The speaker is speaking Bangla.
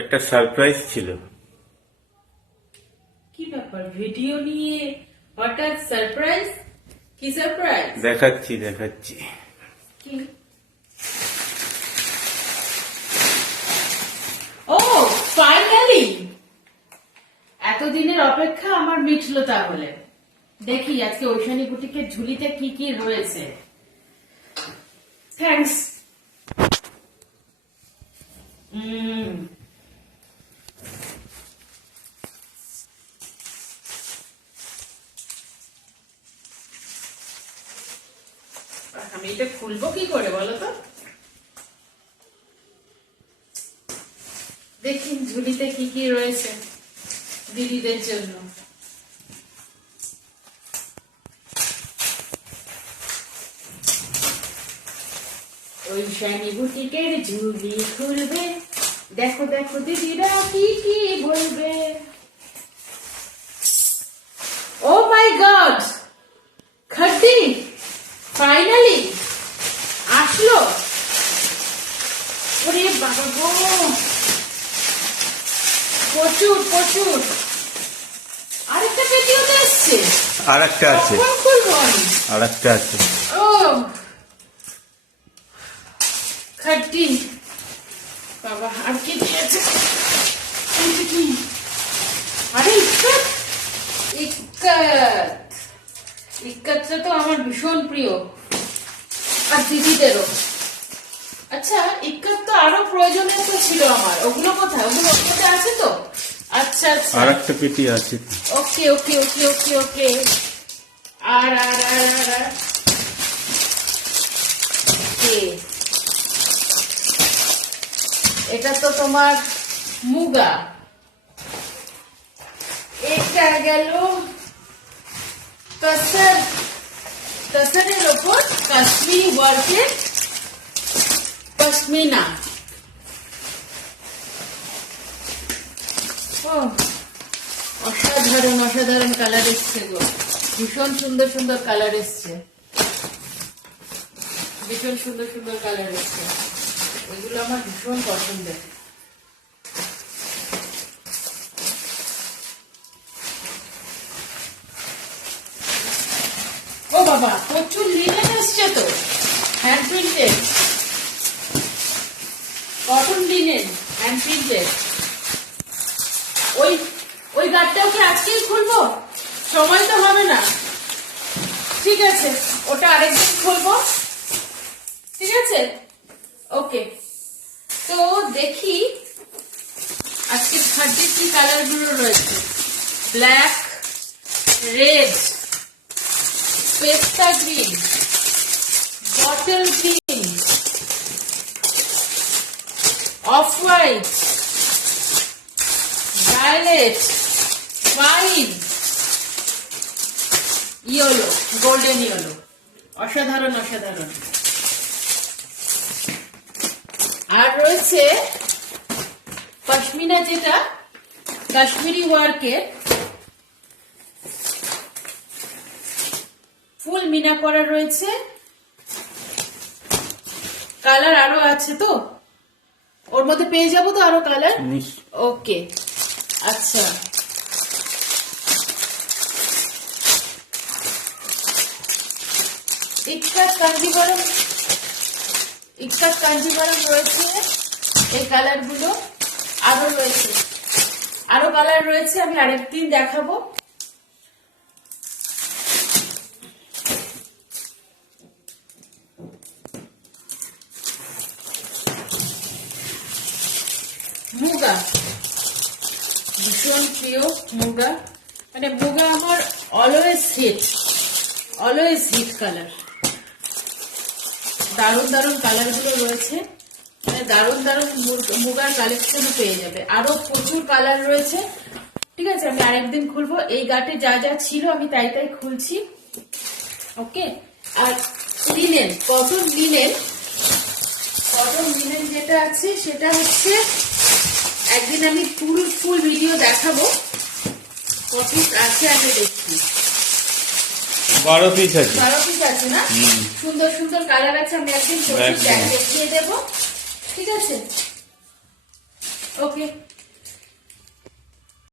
একটা সারপ্রাইজ ছিল। কি ব্যাপার? ভিডিও নিয়ে হঠাৎ সারপ্রাইজ কি সারপ্রাইজ দেখাচ্ছি দেখাচ্ছি। কি? ও ফাইনালি এতদিনের অপেক্ষা আমার মিটলো তাহলে। দেখি আজকে ঐশানী বুটিকের ঝুলিতে কি কি রয়েছে। থ্যাঙ্কস উম আমি এটা খুলবো কি করে বলো তো? দেখি ঝুলিতে কি কি রয়েছে দিদিদের জন্য। ওই শানি বুটিকের ঝুলি খুলবে। দেখো দেখো দিদিরা কি কি বলবে। ও মাই গড ফাইনালি আসলো? ওরে বাবা গো। প্রচুর প্রচুর। আরেকটা পেটিও তো এসছে? আর একটা আছে। কখন খুলবো আমি? আর একটা আছে। ও। খাটি বাবা আর কি দিয়েছে? কি আরে ইক্কত ইক্কত ইক্কতটা তো আমার ভীষণ প্রিয়। আর দিদিদেরও। আচ্ছা ইক্কত তো আরও প্রয়োজনীয় তো ছিল আমার। ওগুলো কোথায়? ওগুলো ওর আছে তো? আচ্ছা আচ্ছা। আর একটা পেটি আছে। ওকে ওকে ওকে ওকে ওকে। আর আর আর আর আর। এটা তো তোমার মুগা। এটা গেল তসর তসরের ওপর কাশ্মীরি ওয়ার্কের পশমিনা। অসাধারণ অসাধারণ কালার এসছে গো। ভীষণ সুন্দর সুন্দর কালার এসছে। ভীষণ সুন্দর সুন্দর কালার এসছে। এগুলো আমার ভীষণ পছন্দের ও বাবা, প্রচুর লিনেন এসছে তো। Hand printed cotton linen hand printed ওই ওই গাড়টাও কি আজকেই খুলবো? সময় তো হবে না। ঠিক আছে, ওটা আরেকদিন খুলবো। ঠিক আছে? ওকে। তো দেখি আজকে খাদ্যের কি কালারগুলো রয়েছে। ব্ল্যাক রেড পেস্তা green bottle green off white violet, fine yellow golden yellow অসাধারণ অসাধারণ। আর রয়েছে পশমিনা যেটা কাশ্মীরি ওয়ার্কের ফুল মিনা করা রয়েছে। কালার আরও আছে তো? ওর মধ্যে পেয়ে যাব তো আরও কালার? ওকে। আচ্ছা। ইক্কাত ইক্কাত রয়েছে। এই কালারগুলো আরও রয়েছে। আরও কালার রয়েছে আমি আরেকদিন দেখাবো। মুগা। ভীষণ প্রিয় মুগা। মানে মুগা আমার always hit always hit colour দারুণ দারুণ কালারগুলো রয়েছে। মানে দারুণ দারুণ মুগার কালেকশনও পেয়ে যাবে। আরও প্রচুর কালার রয়েছে। ঠিক আছে, আমি আরেকদিন খুলবো। এই গাটে যা যা ছিল আমি তাই তাই খুলছি। ওকে আর linen cotton linen cotton linen যেটা আছে সেটা হচ্ছে একদিন আমি ফুল ফুল ভিডিও দেখাবো। কত আছে আমি দেখছি। বারো পিস আছে। বারো পিস আছে না? সুন্দর সুন্দর কালার আছে আমি একদিন। দেখিয়ে দেবো। ঠিক আছে? ওকে